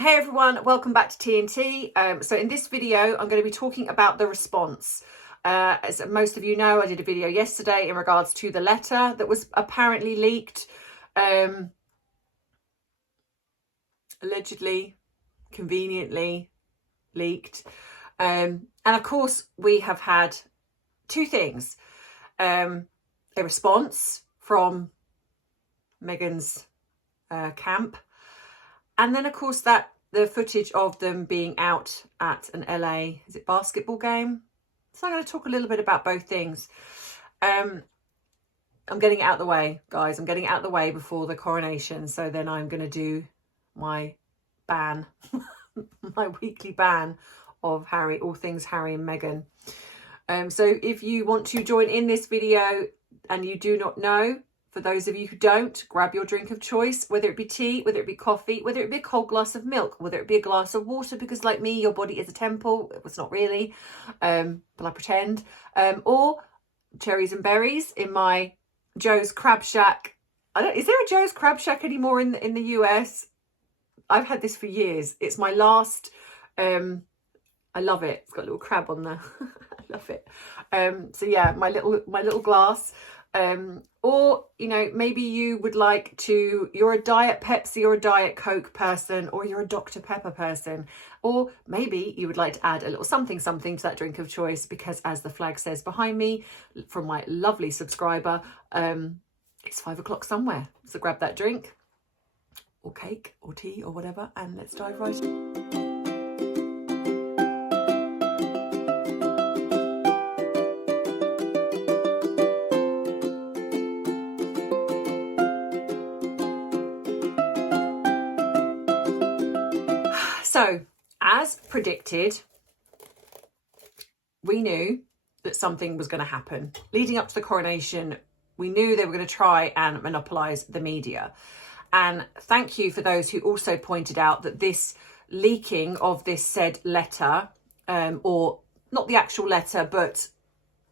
Hey everyone, welcome back to TNT. So in this video, I'm going to be talking about the response. As most of you know, I did a video yesterday in regards to the letter that was apparently leaked, allegedly, conveniently leaked. And of course, we have had two things. A response from Meghan's camp. And then, of course, the footage of them being out at an LA, is it basketball game? So I'm going to talk a little bit about both things. I'm getting it out the way, guys. I'm getting it out the way before the coronation. So then I'm going to do my ban, my weekly ban of all things Harry and Meghan. So if you want to join in this video and you do not know, for those of you who don't, grab your drink of choice, whether it be tea, whether it be coffee, whether it be a cold glass of milk, whether it be a glass of water, because like me, your body is a temple. It's not really, but I pretend. Or cherries and berries in my Joe's Crab Shack. Is there a Joe's Crab Shack anymore in the US? I've had this for years. It's my last. I love it. It's got a little crab on there. I love it. So yeah, my little glass. Or, you know, maybe you would like to, you're a Diet Pepsi or a Diet Coke person, or you're a Dr. Pepper person, or maybe you would like to add a little something to that drink of choice, because as the flag says behind me from my lovely subscriber, it's 5 o'clock somewhere. So grab that drink or cake or tea or whatever, and let's dive right in. So, as predicted, we knew that something was going to happen. Leading up to the coronation, we knew they were going to try and monopolise the media. And thank you for those who also pointed out that this leaking of this said letter, or not the actual letter, but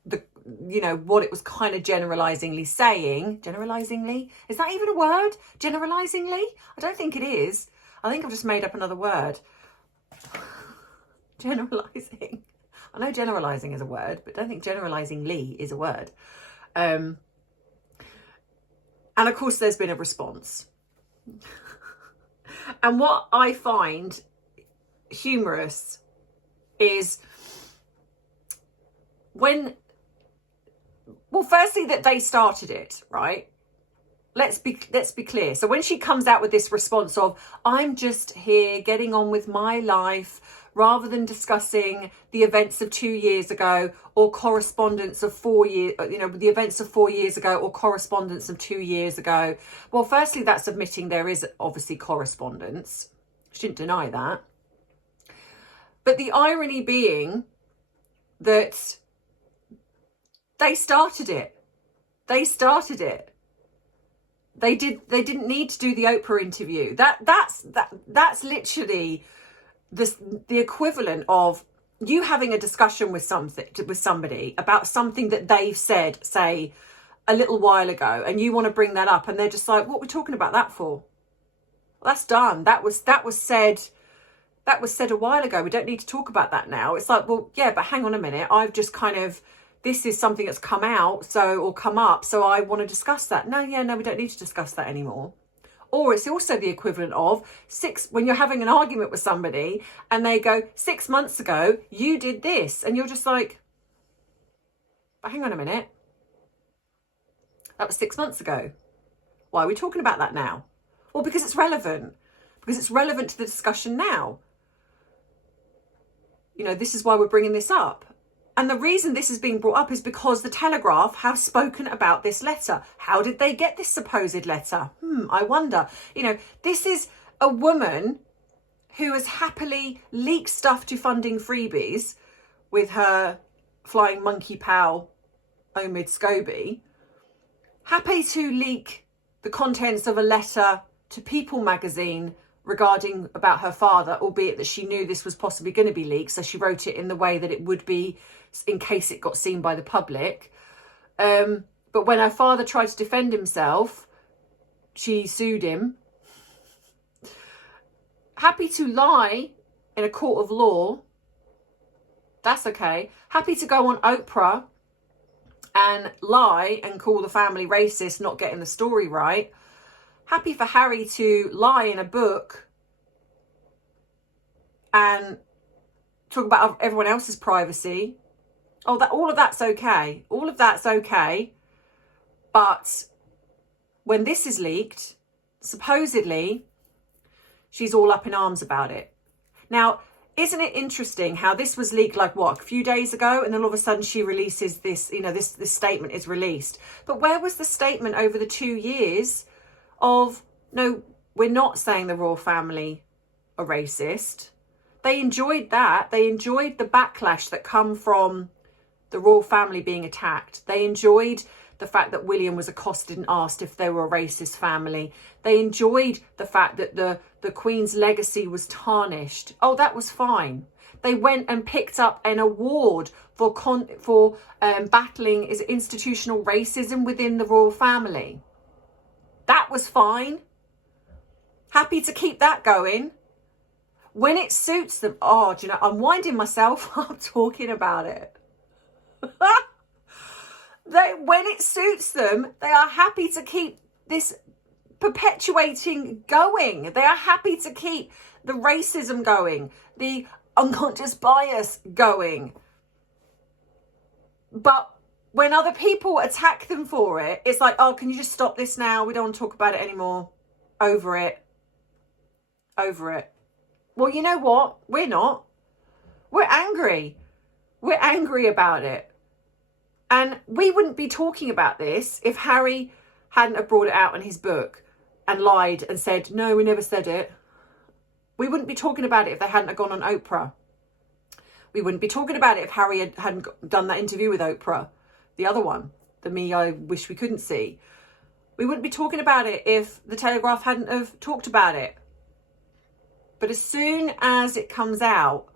what it was kind of generalisingly saying. Generalisingly? Is that even a word? Generalisingly? I don't think it is. I think I've just made up another word. Generalising. I know generalising is a word, but I don't think generalisingly is a word. And of course, there's been a response. And what I find humorous is firstly, that they started it, right? Let's be clear. So when she comes out with this response of, I'm just here getting on with my life, rather than discussing the events of 2 years ago or correspondence of 4 years, the events of 4 years ago or correspondence of 2 years ago. Well, firstly, that's admitting there is obviously correspondence. She didn't deny that. But the irony being that they started it. They started it. They didn't need to do the Oprah interview. That's literally the equivalent of you having a discussion with somebody about something that they've said, say, a little while ago, and you want to bring that up, and they're just like, "What are we talking about that for?" Well, that's done. That was said a while ago. We don't need to talk about that now. It's like, well, yeah, but hang on a minute. I've just this is something that's come out, or come up, so I want to discuss that. No, we don't need to discuss that anymore. Or it's also the equivalent of when you're having an argument with somebody and they go, 6 months ago, you did this. And you're just like, but hang on a minute. That was 6 months ago. Why are we talking about that now? Well, because it's relevant. Because it's relevant to the discussion now. This is why we're bringing this up. And the reason this is being brought up is because the Telegraph have spoken about this letter. How did they get this supposed letter? I wonder. This is a woman who has happily leaked stuff to funding freebies with her flying monkey pal, Omid Scobie. Happy to leak the contents of a letter to People magazine regarding about her father, albeit that she knew this was possibly going to be leaked. So she wrote it in the way that it would be in case it got seen by the public. But when her father tried to defend himself, she sued him. Happy to lie in a court of law. That's okay. Happy to go on Oprah and lie and call the family racist, not getting the story right. Happy for Harry to lie in a book and talk about everyone else's privacy. Oh, all of that's okay. All of that's okay. But when this is leaked, supposedly, she's all up in arms about it. Now, isn't it interesting how this was leaked like what, a few days ago, and then all of a sudden she releases this, you know, this statement is released. But where was the statement over the 2 years of, no, we're not saying the royal family are racist? They enjoyed that. They enjoyed the backlash that come from the royal family being attacked. They enjoyed the fact that William was accosted and asked if they were a racist family. They enjoyed the fact that the Queen's legacy was tarnished. Oh, that was fine. They went and picked up an award for battling institutional racism within the royal family. That was fine. Happy to keep that going. When it suits them, oh, do you know, I'm winding myself up talking about it. When it suits them, they are happy to keep this perpetuating going. They are happy to keep the racism going, the unconscious bias going. But when other people attack them for it, it's like, oh, can you just stop this now? We don't want to talk about it anymore. Over it. Over it. Well, you know what? We're not. We're angry. We're angry about it. And we wouldn't be talking about this if Harry hadn't have brought it out in his book and lied and said, no, we never said it. We wouldn't be talking about it if they hadn't have gone on Oprah. We wouldn't be talking about it if Harry hadn't done that interview with Oprah, the other one, the me I wish we couldn't see. We wouldn't be talking about it if the Telegraph hadn't have talked about it. But as soon as it comes out,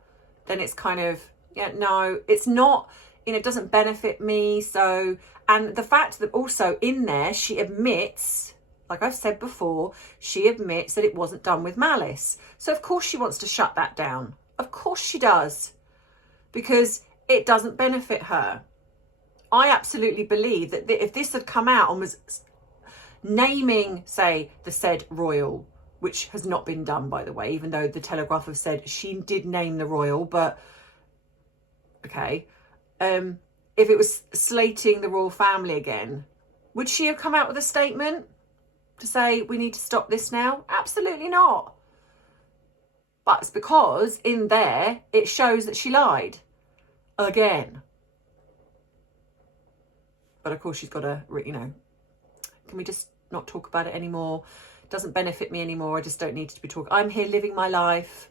then it's kind of, yeah, no, it's not, you know, it doesn't benefit me. So, and the fact that also in there, she admits, like I've said before, she admits that it wasn't done with malice. So of course she wants to shut that down. Of course she does, because it doesn't benefit her. I absolutely believe that if this had come out and was naming, say, the said royal, which has not been done, by the way, even though the Telegraph have said she did name the royal, but okay. If it was slating the royal family again, would she have come out with a statement to say, we need to stop this now? Absolutely not. But it's because in there, it shows that she lied again. But of course, she's got to, you know, can we just not talk about it anymore? It doesn't benefit me anymore. I just don't need to be talking. I'm here living my life.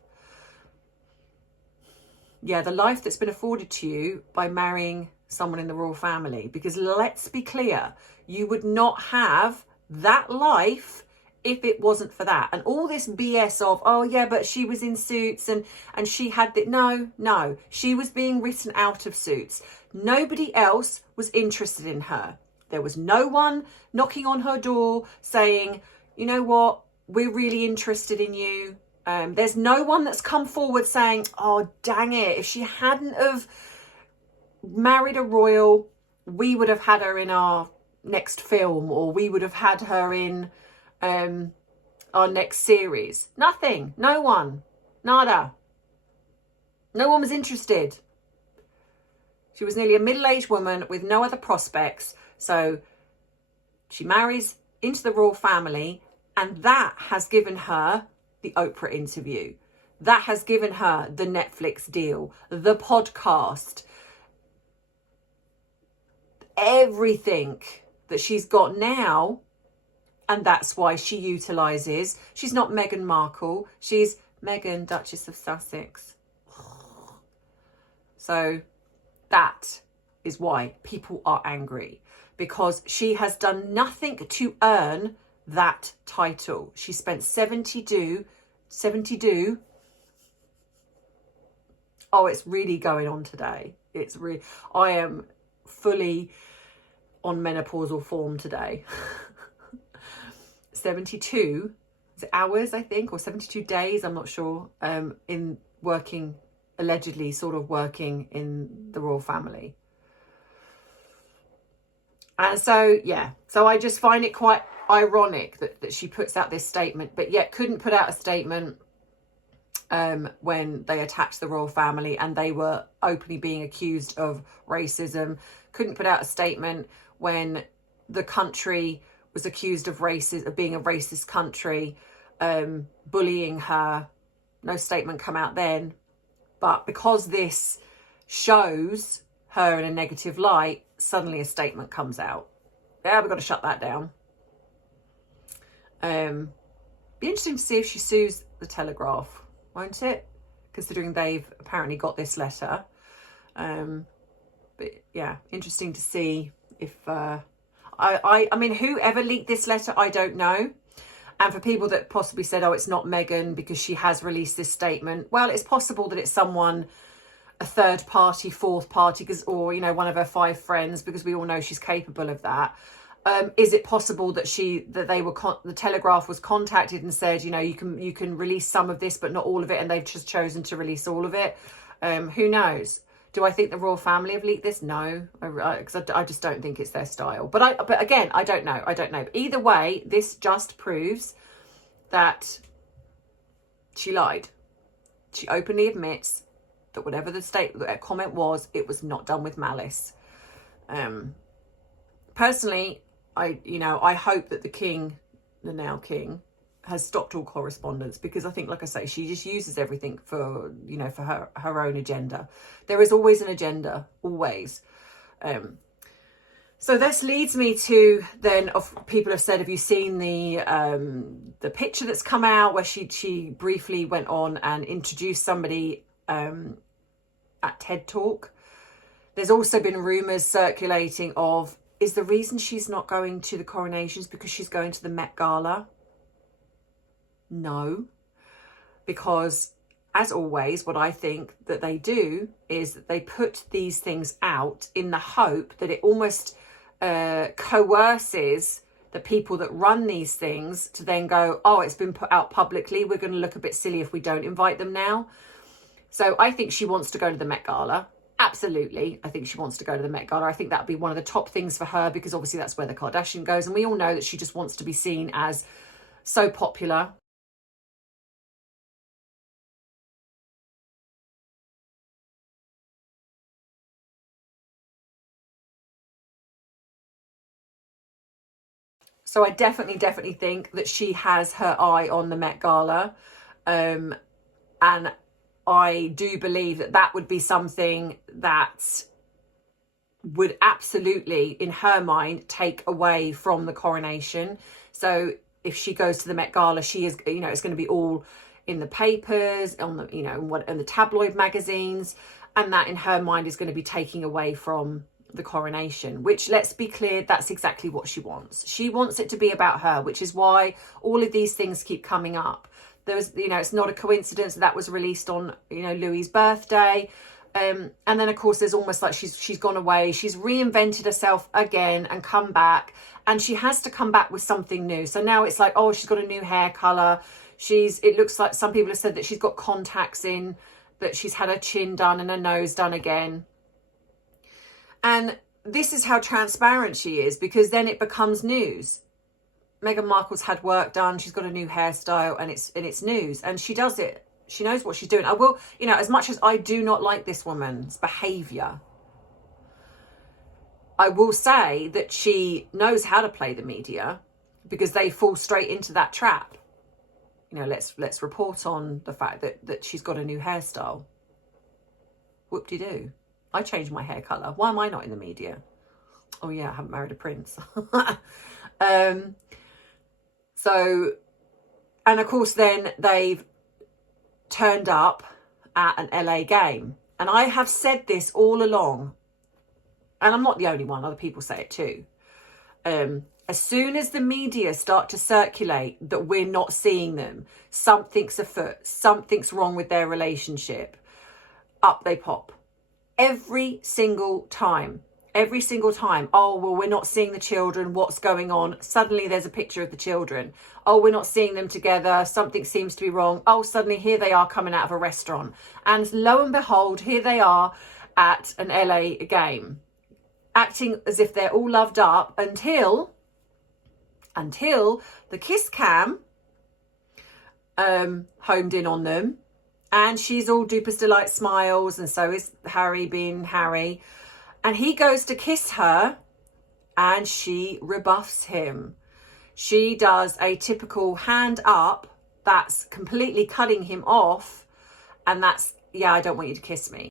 Yeah, the life that's been afforded to you by marrying someone in the royal family. Because let's be clear, you would not have that life if it wasn't for that. And all this BS of, oh yeah, but she was in Suits and she had the, no, she was being written out of Suits. Nobody else was interested in her. There was no one knocking on her door saying, you know what, we're really interested in you. There's no one that's come forward saying, oh, dang it, if she hadn't have married a royal, we would have had her in our next film, or we would have had her in our next series. Nothing. No one. Nada. No one was interested. She was nearly a middle-aged woman with no other prospects. So she marries into the royal family, and that has given her the Oprah interview. That has given her the Netflix deal, the podcast, everything that she's got now. And that's why she utilises. She's not Meghan Markle. She's Meghan, Duchess of Sussex. So that is why people are angry, because she has done nothing to earn that title. She spent 72. Oh, it's really going on today. It's really, I am fully on menopausal form today. 72 hours, I think, or 72 days, I'm not sure, in working, allegedly sort of working in the royal family. And so, yeah, so I just find it quite ironic that she puts out this statement, but yet couldn't put out a statement when they attacked the royal family and they were openly being accused of racism. Couldn't put out a statement when the country was accused of being a racist country, bullying her. No statement come out then. But because this shows her in a negative light, suddenly a statement comes out. Yeah, we've got to shut that down. Be interesting to see if she sues the Telegraph, won't it? Considering they've apparently got this letter. But yeah, interesting to see if I mean, whoever leaked this letter, I don't know. And for people that possibly said, oh, it's not Meghan because she has released this statement. Well, it's possible that it's someone, a third party, fourth party, or, you know, one of her 5 friends, because we all know she's capable of that. Is it possible that the Telegraph was contacted and said, you know, you can release some of this, but not all of it, and they've just chosen to release all of it? Who knows? Do I think the royal family have leaked this? No, because I just don't think it's their style. But again, I don't know. But either way, this just proves that she lied. She openly admits that whatever the comment was, it was not done with malice. Personally, I hope that the now king, has stopped all correspondence, because I think, like I say, she just uses everything for, you know, for her own agenda. There is always an agenda, always. So this leads me to then, of people have said, have you seen the picture that's come out where she briefly went on and introduced somebody at TED Talk? There's also been rumours circulating of, is the reason she's not going to the coronations because she's going to the Met Gala? No, because as always, what I think that they do is that they put these things out in the hope that it almost coerces the people that run these things to then go, oh, it's been put out publicly, we're going to look a bit silly if we don't invite them now. So I think she wants to go to the Met Gala. Absolutely. I think she wants to go to the Met Gala. I think that would be one of the top things for her, because obviously that's where the Kardashian goes. And we all know that she just wants to be seen as so popular. So I definitely think that she has her eye on the Met Gala. And I do believe that would be something that would absolutely, in her mind, take away from the coronation. So if she goes to the Met Gala, she is, you know, it's going to be all in the papers, on the, you know, in the tabloid magazines, and that in her mind is going to be taking away from the coronation, which, let's be clear, that's exactly what she wants. She wants it to be about her, which is why all of these things keep coming up. There's, you know, it's not a coincidence that was released on, you know, Louis's birthday. And then, of course, there's almost like she's gone away. She's reinvented herself again and come back. And she has to come back with something new. So now it's like, oh, she's got a new hair colour. It looks like some people have said that she's got contacts in, that she's had her chin done and her nose done again. And this is how transparent she is, because then it becomes news. Meghan Markle's had work done. She's got a new hairstyle, and it's news. And she does it. She knows what she's doing. I will, you know, as much as I do not like this woman's behaviour, I will say that she knows how to play the media, because they fall straight into that trap. You know, let's report on the fact that she's got a new hairstyle. Whoop-de-doo. I changed my hair colour. Why am I not in the media? Oh yeah, I haven't married a prince. So, and of course then they've turned up at an LA game. And I have said this all along, and I'm not the only one, other people say it too. As soon as the media start to circulate that we're not seeing them, something's afoot, something's wrong with their relationship, up they pop. Every single time. Every single time. Oh, well, we're not seeing the children. What's going on? Suddenly there's a picture of the children. Oh, we're not seeing them together. Something seems to be wrong. Oh, suddenly here they are coming out of a restaurant. And lo and behold, here they are at an LA game, acting as if they're all loved up until the kiss cam homed in on them. And she's all duper's delight smiles, and so is Harry being Harry. And he goes to kiss her and she rebuffs him. She does a typical hand up that's completely cutting him off. And that's, yeah, I don't want you to kiss me.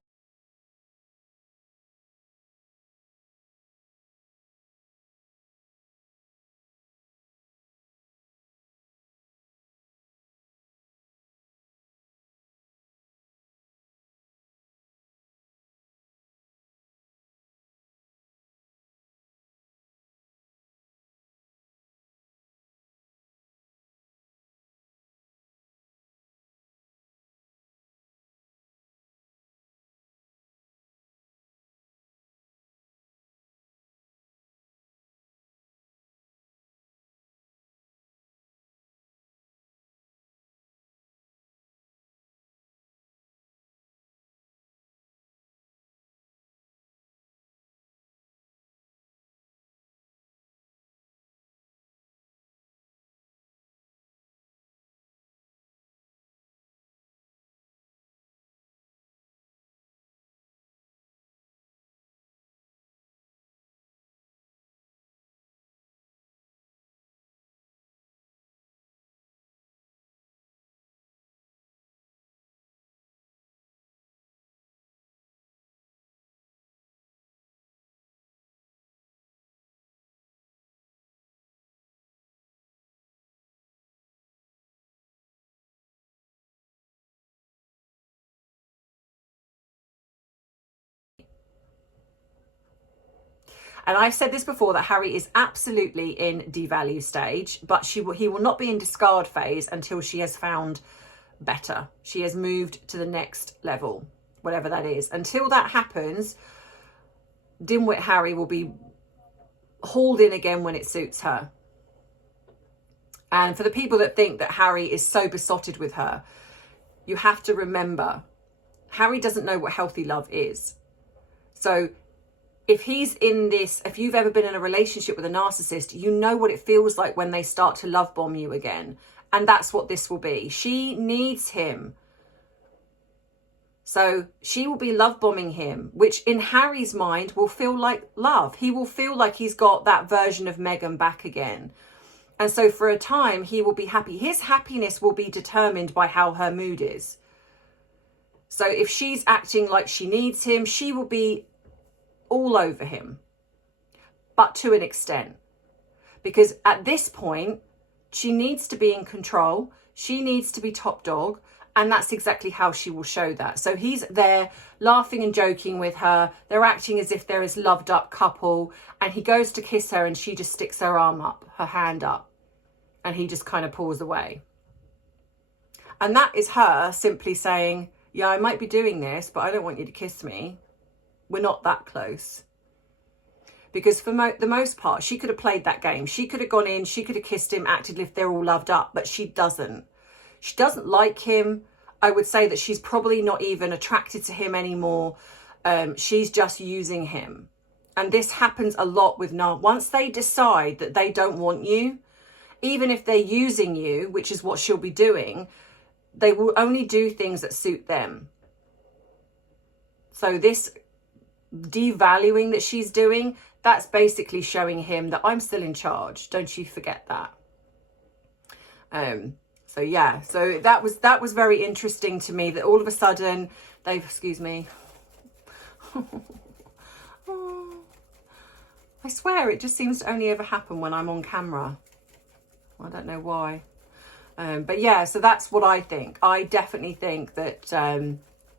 And I've said this before, that Harry is absolutely in devalue stage, but he will not be in discard phase until she has found better. She has moved to the next level, whatever that is. Until that happens, dimwit Harry will be hauled in again when it suits her. And for the people that think that Harry is so besotted with her, you have to remember, Harry doesn't know what healthy love is. So if he's in this, if you've ever been in a relationship with a narcissist, you know what it feels like when they start to love bomb you again. And that's what this will be. She needs him. So she will be love bombing him, which in Harry's mind will feel like love. He will feel like he's got that version of Meghan back again. And so for a time, he will be happy. His happiness will be determined by how her mood is. So if she's acting like she needs him, she will be all over him, but to an extent. Because at this point, she needs to be in control. She needs to be top dog. And that's exactly how she will show that. So he's there laughing and joking with her. They're acting as if they're this loved up couple. And he goes to kiss her and she just sticks her arm up, her hand up. And he just kind of pulls away. And that is her simply saying, yeah, I might be doing this, but I don't want you to kiss me. We're not that close. Because for the most part, she could have played that game. She could have gone in, she could have kissed him, acted if they're all loved up, but she doesn't. She doesn't like him. I would say that she's probably not even attracted to him anymore. She's just using him. And this happens a lot with once they decide that they don't want you, even if they're using you, which is what she'll be doing, they will only do things that suit them. So this devaluing that she's doing, that's basically showing him that I'm still in charge. Don't you forget that. So yeah, so that was very interesting to me, that all of a sudden they've, excuse me. Oh, I swear it just seems to only ever happen when I'm on camera. I don't know why. But yeah, so that's what I think. I definitely think that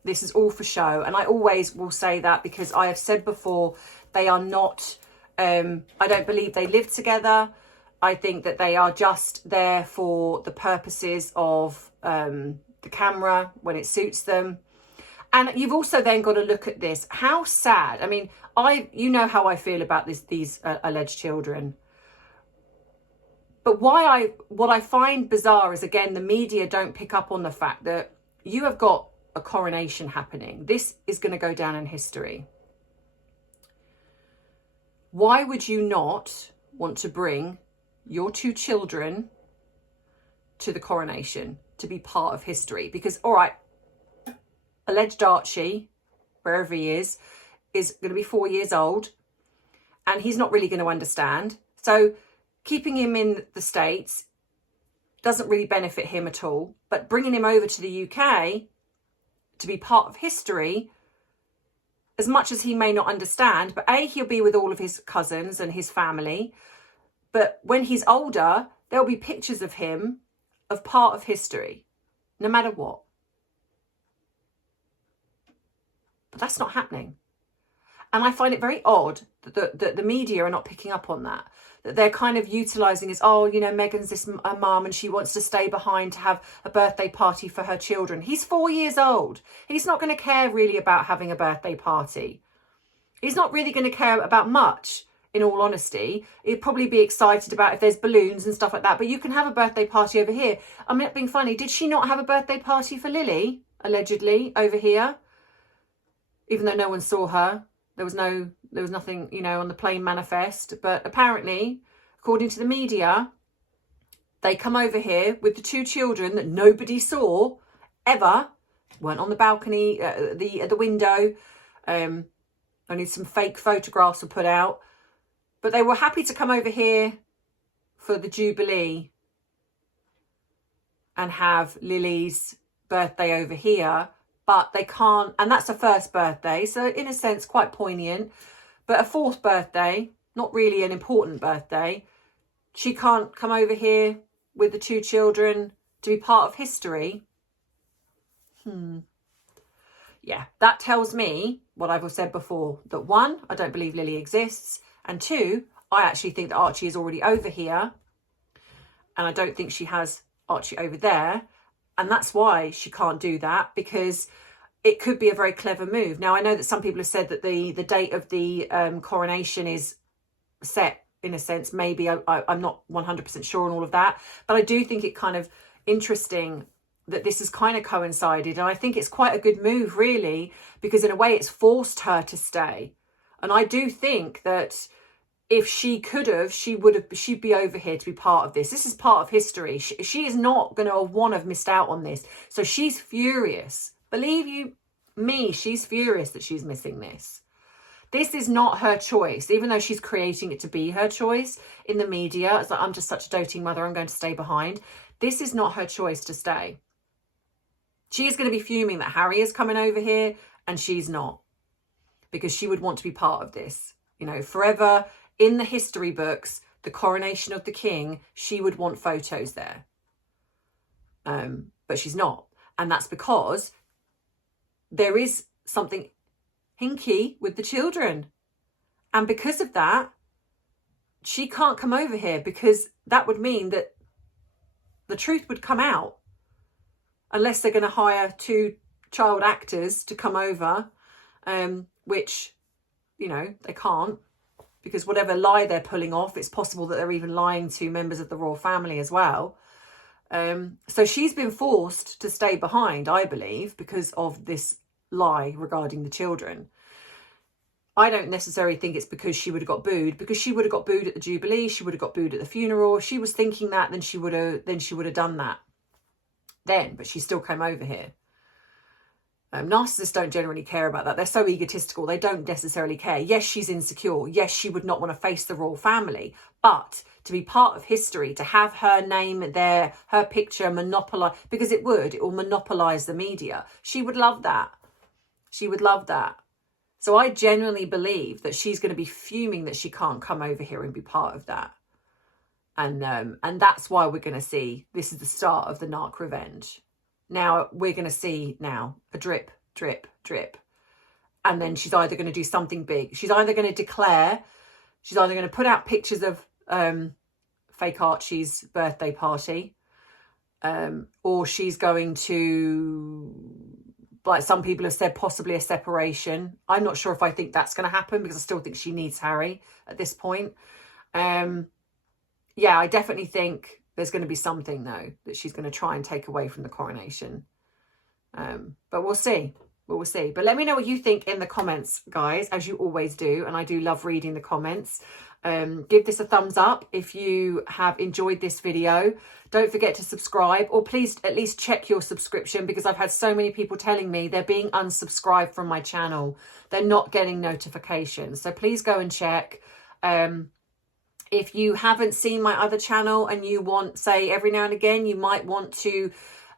this is all for show. And I always will say that because I have said before, they are not, I don't believe they live together. I think that they are just there for the purposes of the camera when it suits them. And you've also then got to look at this. How sad. I mean, you know how I feel about these alleged children. But what I find bizarre is, again, the media don't pick up on the fact that you have got a coronation happening. This is going to go down in history. Why would you not want to bring your 2 children to the coronation to be part of history? Because, all right, alleged Archie, wherever he is going to be 4 years old, and he's not really going to understand. So keeping him in the States doesn't really benefit him at all. But bringing him over to the UK to be part of history, as much as he may not understand, but A, he'll be with all of his cousins and his family. But when he's older, there'll be pictures of him of part of history, no matter what. But that's not happening. And I find it very odd that the media are not picking up on that. That they're kind of utilising as, oh, you know, Meghan's this mum and she wants to stay behind to have a birthday party for her children. He's 4 years old. He's not going to care really about having a birthday party. He's not really going to care about much, in all honesty. He'd probably be excited about if there's balloons and stuff like that. But you can have a birthday party over here. I'm not being funny. Did she not have a birthday party for Lily, allegedly, over here? Even though no one saw her. There was nothing, you know, on the plane manifest. But apparently, according to the media, they come over here with the 2 children that nobody saw ever. Weren't on the balcony, at the window. Only some fake photographs were put out. But they were happy to come over here for the Jubilee and have Lily's birthday over here. But they can't, and that's a first birthday, so in a sense quite poignant. But a 4th birthday, not really an important birthday, she can't come over here with the 2 children to be part of history. Yeah, that tells me what I've said before, that 1, I don't believe Lily exists, and 2, I actually think that Archie is already over here, and I don't think she has Archie over there. And that's why she can't do that, because it could be a very clever move. Now, I know that some people have said that the date of the coronation is set, in a sense. Maybe I'm not 100% sure on all of that. But I do think it kind of interesting that this has kind of coincided. And I think it's quite a good move, really, because in a way it's forced her to stay. And I do think that if she could have, she'd be over here to be part of this. This is part of history. She is not going to have missed out on this. So she's furious. Believe you me, she's furious that she's missing this. This is not her choice, even though she's creating it to be her choice in the media. It's like, I'm just such a doting mother, I'm going to stay behind. This is not her choice to stay. She is going to be fuming that Harry is coming over here and she's not, because she would want to be part of this. You know, forever in the history books, the coronation of the king, she would want photos there. But she's not. And that's because there is something hinky with the children. And because of that, she can't come over here, because that would mean that the truth would come out. Unless they're going to hire 2 child actors to come over, which, you know, they can't. Because whatever lie they're pulling off, it's possible that they're even lying to members of the royal family as well. So she's been forced to stay behind, I believe, because of this lie regarding the children. I don't necessarily think it's because she would have got booed, because she would have got booed at the Jubilee, she would have got booed at the funeral. If she was thinking that, then she would have done that then, but she still came over here. Narcissists don't generally care about that. They're so egotistical. They don't necessarily care. Yes, she's insecure. Yes, she would not want to face the royal family. But to be part of history, to have her name there, her picture monopolise, because it will monopolise the media. She would love that. She would love that. So I genuinely believe that she's going to be fuming that she can't come over here and be part of that. And that's why we're going to see, this is the start of the narc revenge. Now we're going to see a drip, drip, drip. And then she's either going to do something big. She's either going to declare, she's either going to put out pictures of fake Archie's birthday party, or she's going to like some people have said, possibly a separation. I'm not sure if I think that's going to happen, because I still think she needs Harry at this point. Yeah, I definitely think there's going to be something, though, that she's going to try and take away from the coronation. But we'll see. We'll see. But let me know what you think in the comments, guys, as you always do. And I do love reading the comments. Give this a thumbs up if you have enjoyed this video. Don't forget to subscribe, or please at least check your subscription, because I've had so many people telling me they're being unsubscribed from my channel. They're not getting notifications. So please go and check. If you haven't seen my other channel and you want, say, every now and again, you might want to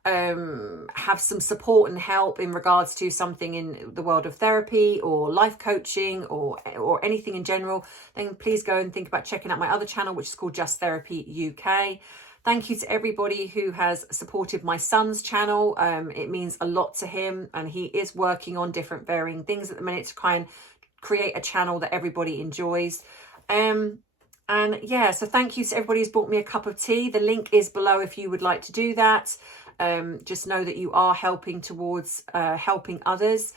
have some support and help in regards to something in the world of therapy or life coaching or anything in general, then please go and think about checking out my other channel, which is called Just Therapy UK. Thank you to everybody who has supported my son's channel. It means a lot to him, and he is working on different varying things at the minute to try and create a channel that everybody enjoys. And yeah, so thank you to everybody who's bought me a cup of tea. The link is below if you would like to do that. Just know that you are helping towards helping others.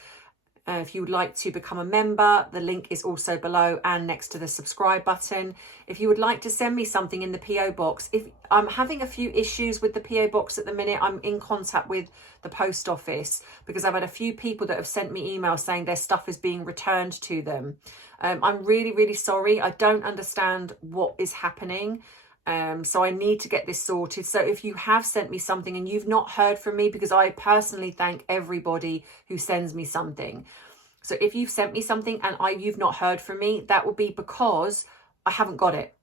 If you would like to become a member, the link is also below and next to the subscribe button. If you would like to send me something in the PO box, if I'm having a few issues with the PO box at the minute, I'm in contact with the post office, because I've had a few people that have sent me emails saying their stuff is being returned to them. I'm really, really sorry. I don't understand what is happening. So I need to get this sorted. So if you have sent me something and you've not heard from me, because I personally thank everybody who sends me something. So if you've sent me something and you've not heard from me, that will be because I haven't got it.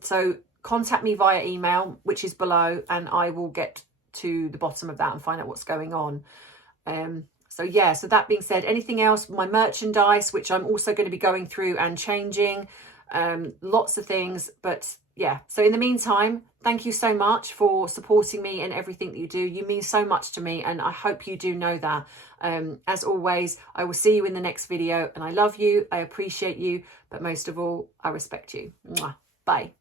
So contact me via email, which is below, and I will get to the bottom of that and find out what's going on. So yeah, so that being said, anything else, my merchandise, which I'm also going to be going through and changing, lots of things. But yeah, so in the meantime, thank you so much for supporting me in everything that you do. You mean so much to me, and I hope you do know that. As always, I will see you in the next video, and I love you, I appreciate you, but most of all, I respect you. Mwah. Bye.